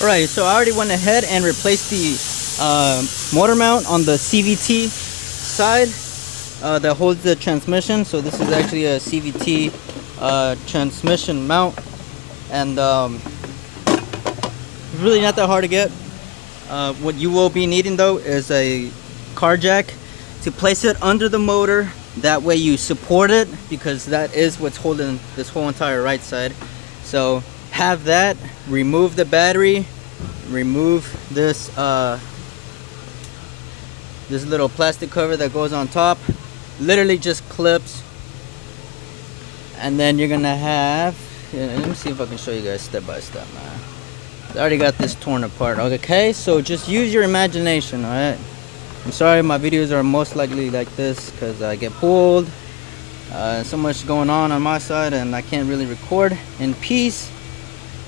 Alright, so I already went ahead and replaced the motor mount on the CVT side that holds the transmission. So this is actually a CVT transmission mount, and really not that hard to get. What you will be needing though is a car jack to place it under the motor. That way you support it, because that is what's holding this whole entire right side. So have that, remove the battery, remove this this little plastic cover that goes on top, literally just clips. And then you're gonna have, let me see if I can show you guys step by step, man. I already got this torn apart. Okay, so just use your imagination. All right, I'm sorry my videos are most likely like this because I get pulled, so much going on my side, and I can't really record in peace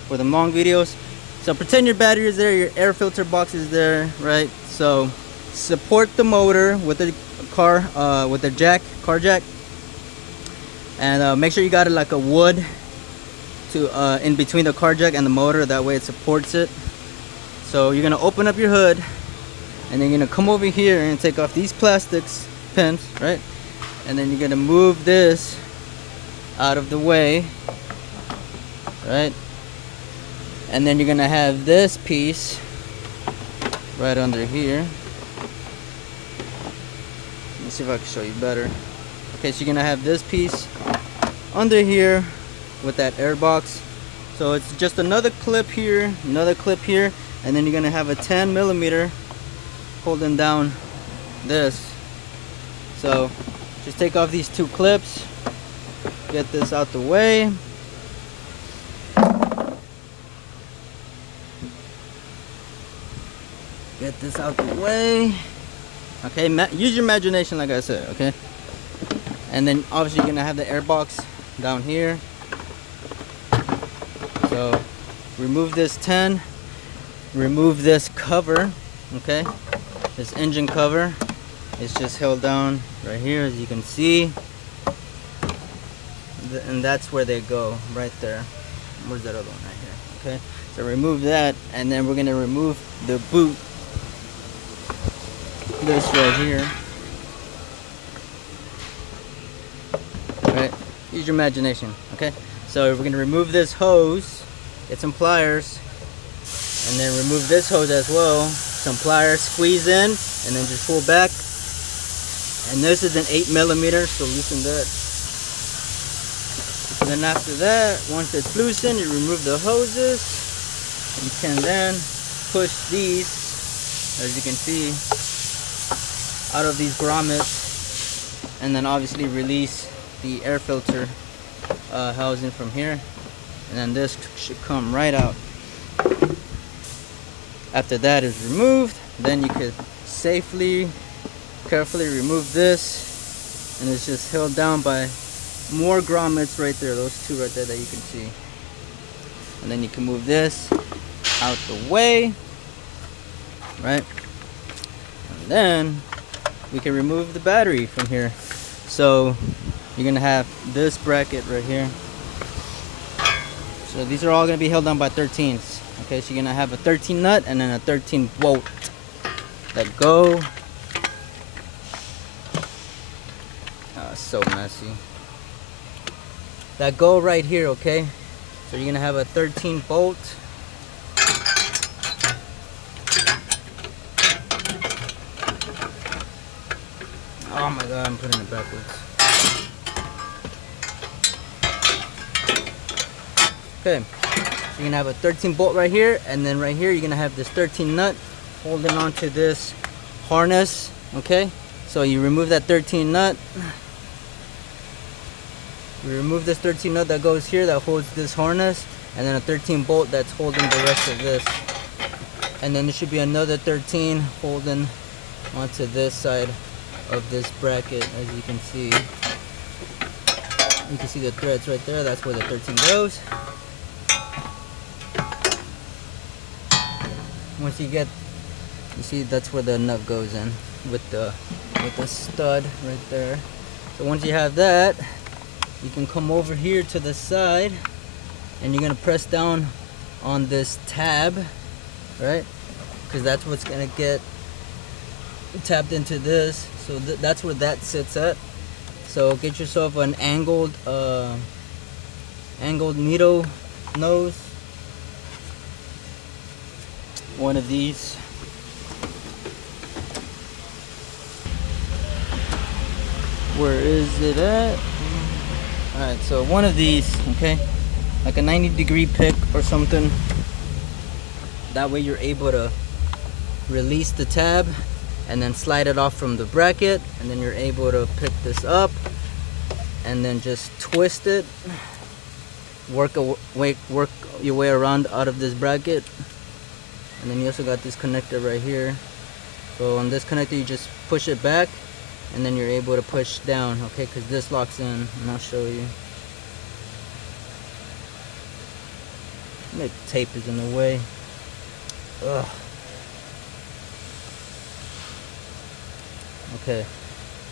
for the long videos. So pretend your battery is there, your air filter box is there, right? So support the motor with the car, with the jack, car jack, and make sure you got it like a wood to in between the car jack and the motor. That way it supports it. So you're gonna open up your hood, and then you're gonna come over here and take off these plastics pins, right? And then you're gonna move this out of the way, right? And then you're gonna have this piece right under here. Let me see if I can show you better. Okay, so you're gonna have this piece under here with that air box. So it's just another clip here, another clip here, and then you're gonna have a 10mm holding down this. So just take off these two clips, get this out the way. Get this out the way. Okay, use your imagination like I said, okay? And then obviously you're gonna have the air box down here. So remove this 10, remove this cover, okay? This engine cover is just held down right here, as you can see. And that's where they go, right there. Where's that other one? Right here, okay? So remove that, and then we're gonna remove the boot. This right here. Right? Use your imagination, okay? So we're gonna remove this hose, get some pliers, and then remove this hose as well. Some pliers, squeeze in, and then just pull back. And this is an 8mm, so loosen that. And then after that, once it's loosened, you remove the hoses. You can then push these, as you can see, out of these grommets, and then obviously release the air filter housing from here, and then this should come right out. After that is removed, then you could safely, carefully remove this, and it's just held down by more grommets right there, those two right there that you can see. And then you can move this out the way, right? And then we can remove the battery from here. So you're gonna have this bracket right here. So these are all gonna be held down by 13s. Okay, so you're gonna have a 13 nut and then a 13 bolt that go. So messy. That go right here, okay? So you're gonna have a 13 bolt. Oh my god, I'm putting it backwards. Okay, so you're gonna have a 13 bolt right here, and then right here you're gonna have this 13 nut holding onto this harness, okay? So you remove that 13 nut. You remove this 13 nut that goes here that holds this harness, and then a 13 bolt that's holding the rest of this. And then there should be another 13 holding onto this side of this bracket, as you can see. You can see the threads right there. That's where the 13 goes. Once you get, you see that's where the nut goes in with the stud right there. So once you have that, you can come over here to the side, and you're gonna press down on this tab right? Because that's what's gonna get tapped into this. So that's where that sits at. So get yourself an angled needle nose, one of these. Where is it at? Alright, so one of these, okay, like a 90-degree pick or something. That way you're able to release the tab and then slide it off from the bracket, and then you're able to pick this up and then just twist it, work your way around out of this bracket. And then you also got this connector right here. So on this connector you just push it back and then you're able to push down, okay, because this locks in, and I'll show you. The tape is in the way. Ugh. Okay,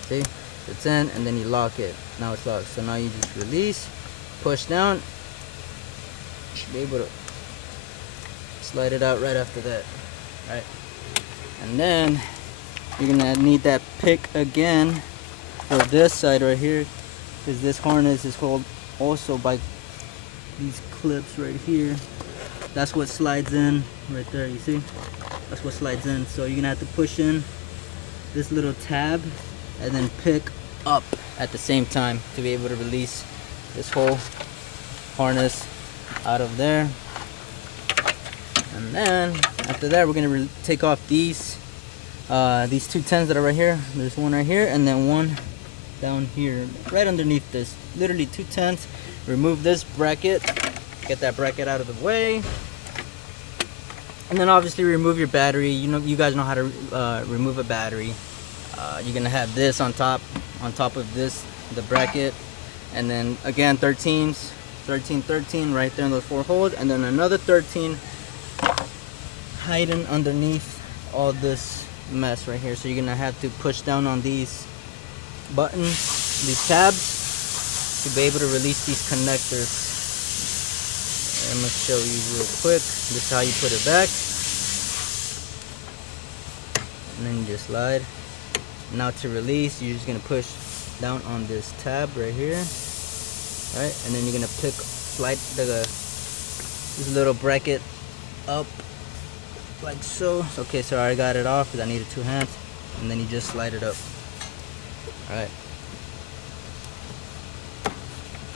see, it's in, and then you lock it. Now it's locked. So now you just release, push down. You should be able to slide it out right after that. Right, and then you're gonna need that pick again for this side right here, because this harness is held also by these clips right here. That's what slides in right there. You see, that's what slides in. So you're gonna have to push in this little tab and then pick up at the same time to be able to release this whole harness out of there. And then after that, we're gonna take off these 210s that are right here. There's one right here and then one down here right underneath this. Literally 210s. Remove this bracket, get that bracket out of the way, and then obviously remove your battery. You guys know how to remove a battery. You're gonna have this on top of this, the bracket, and then again 13s, 13 right there in those 4 holes, and then another 13 hiding underneath all this mess right here. So you're gonna have to push down on these buttons, these tabs, to be able to release these connectors. I'm gonna show you real quick. This is how you put it back, and then you just slide. Now to release, you're just gonna push down on this tab right here, right? And then you're gonna slide this little bracket up like so. Okay, so I already got it off because I needed 2 hands, and then you just slide it up. All right,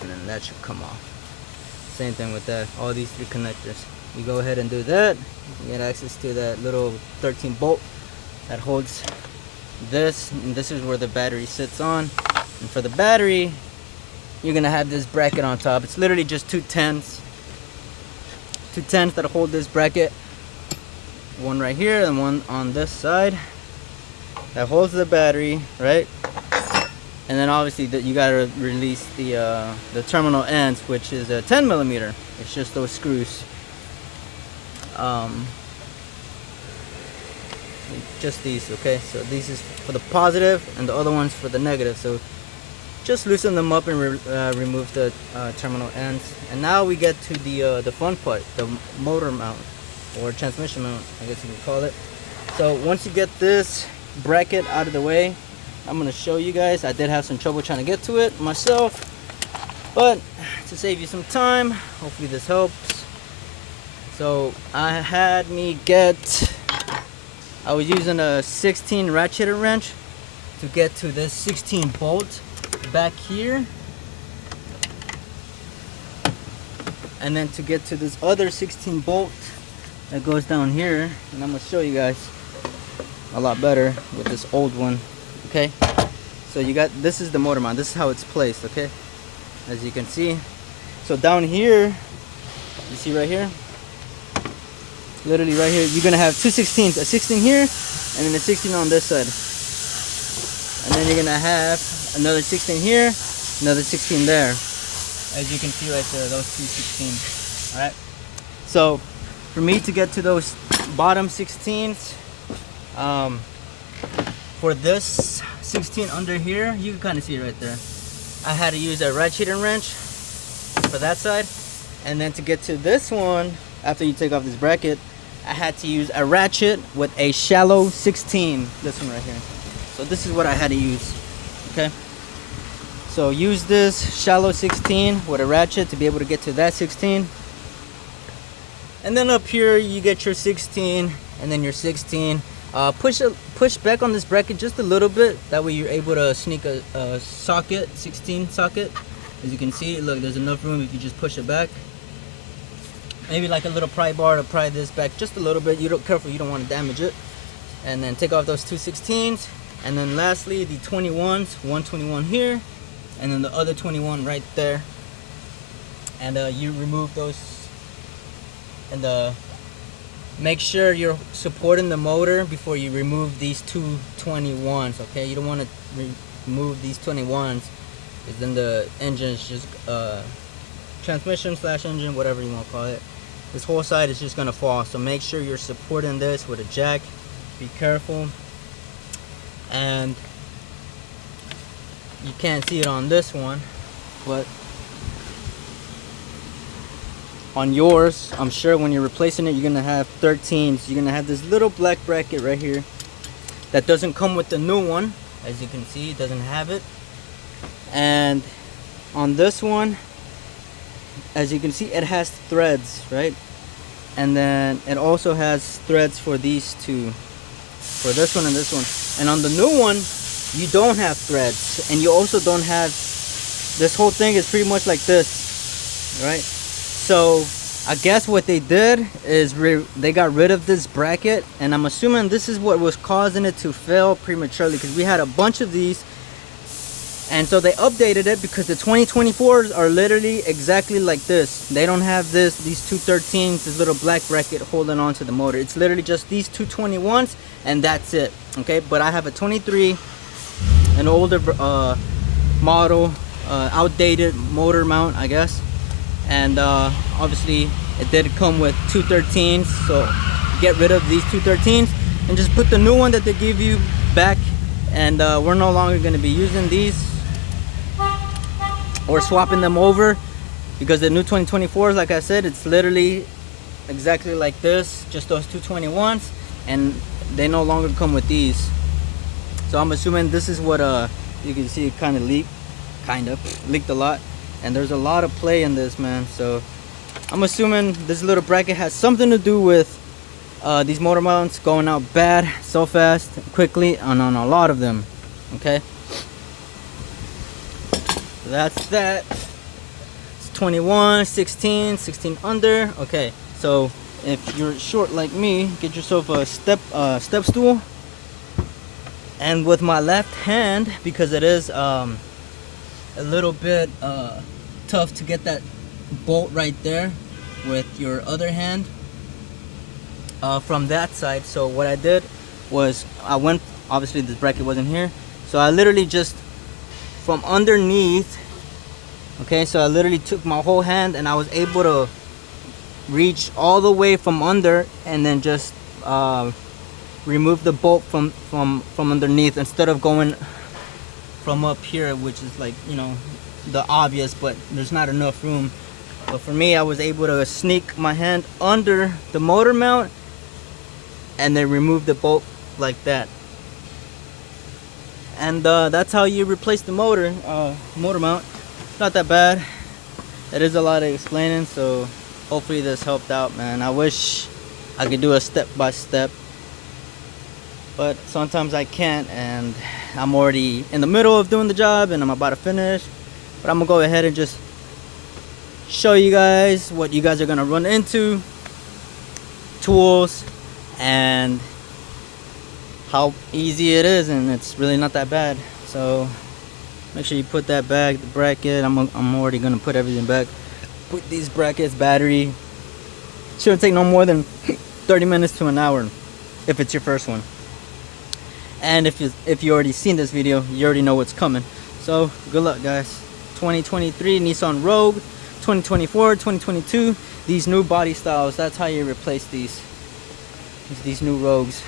and then that should come off. Same thing with that, all these 3 connectors. You go ahead and do that. You get access to that little 13 bolt that holds this, and this is where the battery sits on. And for the battery, you're gonna have this bracket on top. It's literally just 210s that hold this bracket. One right here and one on this side that holds the battery, right? And then obviously you gotta release the terminal ends, which is a 10mm. It's just those screws. Just these, okay? So this is for the positive, and the other one's for the negative. So just loosen them up and remove the terminal ends. And now we get to the fun part, the motor mount or transmission mount, I guess you can call it. So once you get this bracket out of the way, I'm gonna show you guys. I did have some trouble trying to get to it myself, but to save you some time, hopefully this helps. So I was using a 16 ratchet wrench to get to this 16 bolt back here, and then to get to this other 16 bolt that goes down here. And I'm gonna show you guys a lot better with this old one. Okay, so this is the motor mount. This is how it's placed, okay, as you can see. So down here, you see right here, literally right here, you're gonna have 2 16s, a 16 here and then a 16 on this side, and then you're gonna have another 16 here, another 16 there, as you can see right there, those 2 16s. All right, so for me to get to those bottom 16s, for this 16 under here, you can kind of see it right there, I had to use a ratchet and wrench for that side. And then to get to this one, after you take off this bracket, I had to use a ratchet with a shallow 16. This one right here. So this is what I had to use. Okay. So use this shallow 16 with a ratchet to be able to get to that 16. And then up here you get your 16 and then your 16. Push back on this bracket just a little bit. That way you're able to sneak a socket, 16 socket. As you can see, look, there's enough room if you just push it back. Maybe like a little pry bar to pry this back just a little bit. Careful, you don't want to damage it. And then take off those two 16s. And then lastly, the 21s, 121 here, and then the other 21 right there. And you remove those, and make sure you're supporting the motor before you remove these two 21s. Okay, you don't want to remove these 21s, because then the engine is just transmission / engine, whatever you want to call it. This whole side is just gonna fall. So make sure you're supporting this with a jack. Be careful. And you can't see it on this one, but on yours, I'm sure when you're replacing it, you're gonna have 13s. You're gonna have this little black bracket right here that doesn't come with the new one. As you can see, it doesn't have it. And on this one, as you can see, it has threads, right? And then it also has threads for these two, for this one and this one. And on the new one, you don't have threads, and you also don't have, this whole thing is pretty much like this, right? So I guess what they did is they got rid of this bracket, and I'm assuming this is what was causing it to fail prematurely, because we had a bunch of these. And so they updated it, because the 2024s are literally exactly like this. They don't have these two 13s, this little black bracket holding on to the motor. It's literally just these two 21s, and that's it. Okay, but I have a 23, an older model, outdated motor mount, I guess. And obviously it did come with two 13s, so get rid of these two 13s and just put the new one that they give you back. And we're no longer going to be using these or swapping them over, because the new 2024s, like I said, it's literally exactly like this, just those two 21s, and they no longer come with these. So I'm assuming this is what you can see. It kind of leaked a lot, and there's a lot of play in this, man. So I'm assuming this little bracket has something to do with these motor mounts going out bad so fast, quickly, and on a lot of them. Okay, so that's that. It's 21, 16, 16 under. Okay, so if you're short like me, get yourself a step stool. And with my left hand, because it is a little bit tough to get that bolt right there with your other hand from that side. So what I did was obviously this bracket wasn't here, so I literally just from underneath, okay, so I literally took my whole hand and I was able to reach all the way from under, and then just remove the bolt from underneath, instead of going from up here, which is like, you know, the obvious, but there's not enough room. But for me, I was able to sneak my hand under the motor mount and then remove the bolt like that. And that's how you replace the motor mount. Not that bad. It is a lot of explaining, so hopefully this helped out, man. I wish I could do a step-by-step, but sometimes I can't, and I'm already in the middle of doing the job and I'm about to finish. But I'm gonna go ahead and just show you guys what you guys are gonna run into, tools, and how easy it is, and it's really not that bad. So make sure you put that back, the bracket. I'm already gonna put everything back. Put these brackets, battery. Shouldn't take no more than 30 minutes to an hour if it's your first one. And if you already seen this video, you already know what's coming. So good luck, guys. 2023 Nissan Rogue, 2024, 2022. These new body styles. That's how you replace these new Rogues.